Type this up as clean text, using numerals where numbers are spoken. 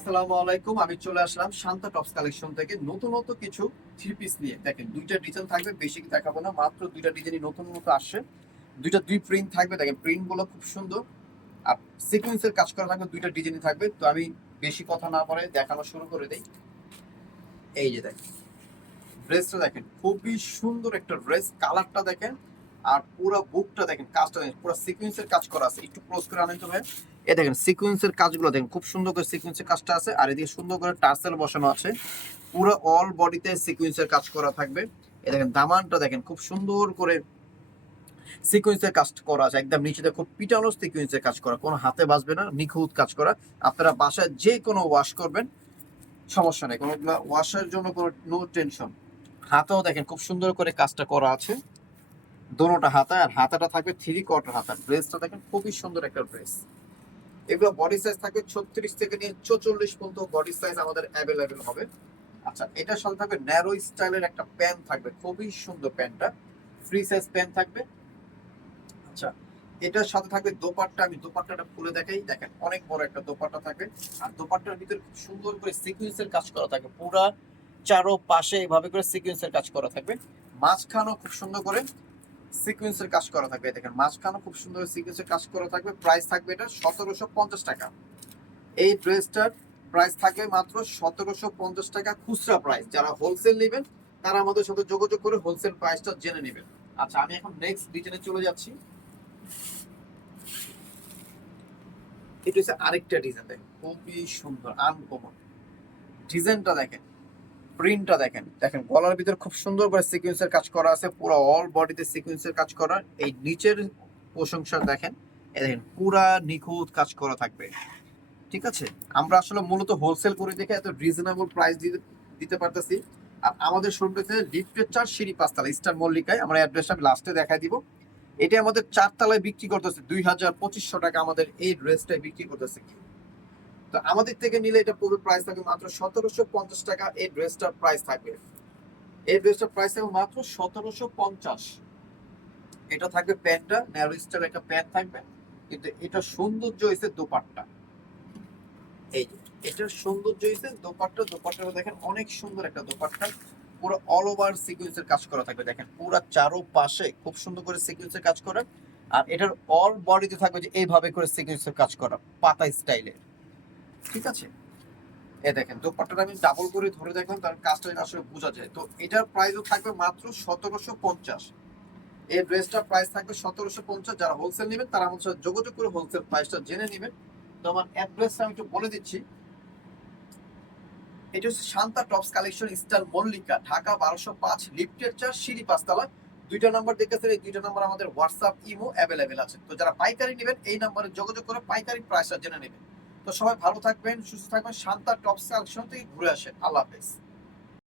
আসসালামু আলাইকুম। আমি চলে আসলাম শান্তা টপস কালেকশন থেকে নতুন কিছু থ্রি পিস নিয়ে। দেখেন দুইটা ডিজাইন থাকবে, বেশি দেখাবো না, মাত্র দুইটা ডিজাইনই নতুন আসছে। দুই প্রিন্ট থাকবে, দেখেন প্রিন্ট গুলো খুব সুন্দর। আর সিকোয়েন্সের কাজ করা থাকবে, দুইটা ডিজাইনই থাকবে। তো আমি বেশি কথা না বলে দেখানো শুরু করে দেই। এই যে দেখেন ড্রেসটা, দেখেন খুবই সুন্দর একটা ড্রেস, কালারটা দেখেন। আর পুরো বুকটা দেখেন, কাজটা দেখেন, পুরো সিকোয়েন্সের কাজ করা আছে। একটু ক্লোজ করে আনেন তো ভাই। এই দেখেন সিকোয়েন্সের কাজগুলো দেখেন, খুব সুন্দর করে সিকোয়েন্সের কাজটা আছে। আর এদিকে সুন্দর করে টার্সেল বসানো আছে। পুরো অল বডিতে সিকোয়েন্সের কাজ করা থাকবে। এই দেখেন দামানটা দেখেন, খুব সুন্দর করে সিকোয়েন্সের কাজ করা আছে। একদম নিচেতে খুব পিটানো সিকোয়েন্সের কাজ করা, কোনো হাতে বাজবে না, নিখুঁত কাজ করা। আপনারা বাসায় যে কোনো ওয়াশ করবেন, সমস্যা নেই, কোনো ওয়াশের জন্য কোনো নো টেনশন। হাতেও দেখেন খুব সুন্দর করে কাজটা করা আছে, দোনোটা হাতা। আর হাতাটা থাকবে থ্রি কোয়ার্টার হাতা। ড্রেসটা দেখেন খুবই সুন্দর একটা ড্রেস। এগুলো বডি সাইজ থাকবে 36 থেকে নিয়ে 44 পর্যন্ত বডি সাইজ আমাদের অ্যাভেলেবেল হবে। আচ্ছা, এটার সাথে থাকবে ন্যারো স্টাইলের একটা প্যান্ট থাকবে, খুবই সুন্দর প্যান্টটা, ফ্রি সাইজ প্যান্ট থাকবে। আচ্ছা, এটার সাথে থাকবে দোপাট্টা। আমি দোপাট্টাটা খুলে দেখাই, দেখেন অনেক বড় একটা দোপাট্টা থাকবে। আর দোপাট্টার ভিতরে খুব সুন্দর করে সিকোয়েন্সের কাজ করা থাকবে, পুরা চারো পাশে এভাবে করে সিকোয়েন্সের কাজ করা থাকবে। মাঝখানেও খুব সুন্দর করে সিকোয়েন্সের কাজ করা থাকবে, দেখেন মাঝখানেও খুব সুন্দর সিকোয়েন্সের কাজ করা থাকবে। প্রাইস থাকবে এটা 1750 টাকা। এই ড্রেসটার প্রাইস থাকবে মাত্র 1750 টাকা খুচরা প্রাইস। যারা হোলসেল নেবেন তারা আমাদের সাথে যোগাযোগ করে হোলসেল প্রাইসটা জেনে নেবেন। আচ্ছা, আমি এখন নেক্সট ডিজাইনে চলে যাচ্ছি। এটা হচ্ছে আরেকটা ডিজাইন, দেখেন খুবই সুন্দর আনকমন ডিজাইনটা। দেখেন প্রিন্টটা দেখেন, দেখেন গলার ভিতরে খুব সুন্দর করে সিকোয়েন্সের কাজ করা আছে, পুরো অল বডিতে সিকোয়েন্সের কাজ করা। এই নিচের প্রশংসা দেখেন, এই দেখেন পুরা নিখুঁত কাজ করা থাকবে। ঠিক আছে, আমরা আসলে মূলত হোলসেল করে দেখে এত রিজনেবল প্রাইস দিতে দিতে পারতেছি। আর আমাদের শোরুমটা হচ্ছে লিফটের 4 সিঁড়ি 5 তলা ইস্টার মল্লিকায়। আমরা অ্যাড্রেসটা আমি লাস্টে দেখাই দিব। এটা আমাদের 4 তলায় বিক্রি করতেছে 2500 টাকা। আমাদের এই ড্রেসটাই বিক্রি করতেছে। তো আমাদের থেকে নিলে এটা পুরো প্রাইস থাকবে মাত্র 1750 টাকা। এই ড্রেসটার প্রাইস থাকবে, এই ড্রেসটার প্রাইস থাকবে মাত্র 1750। এটা থাকবে প্যান্টটা, ন্যারো স্টাইল একটা প্যান্ট থাকবে। কিন্তু এটা সৌন্দর্য হয়েছে দোপাট্টা। এই যে এটার সৌন্দর্য হয়েছে দোপাট্টা। দোপাট্টাটা দেখেন অনেক সুন্দর একটা দোপাট্টা, পুরো অল ওভার সিকোয়েন্সের কাজ করা থাকবে। দেখেন পুরো চারো পাশে খুব সুন্দর করে সিকোয়েন্সের কাজ করা। আর এটার অল বডিতে থাকবে যে এইভাবে করে সিকোয়েন্সের কাজ করা, পাতা স্টাইলে। ঠিক আছে, এই দেখেন দোপাট্টাটা আমি ডাবল করে ধরে দেখলাম, তার কাজটা আসলে বোঝা যায়। তো এটার প্রাইসও থাকবে মাত্র 1750। এই ড্রেসটার প্রাইস থাকবে 1750। যারা হোলসেল নেবেন তারা আমাদের সাথে যোগাযোগ করে হোলসেল প্রাইসটা জেনে নেবেন। তো আমার অ্যাড্রেসটা আমি একটু বলে দিচ্ছি। এটা হচ্ছে Shanta tops collection, star Mallika, Dhaka 1205, লিফটের 4 সিঁড়ি 5 তলা। দুইটা নাম্বার দেখতেছেন, এই দুইটা নাম্বার আমাদের হোয়াটসঅ্যাপ ইমো অ্যাভেলেবেল আছে। তো যারা পাইকারি নেবেন এই নাম্বারে যোগাযোগ করে পাইকারি প্রাইসটা জেনে নেবেন। তো সবাই ভালো থাকবেন, সুস্থ থাকবেন, শান্তা টপস কালেকশন থেকে ঘুরে আসেন। আল্লাহ হাফেজ।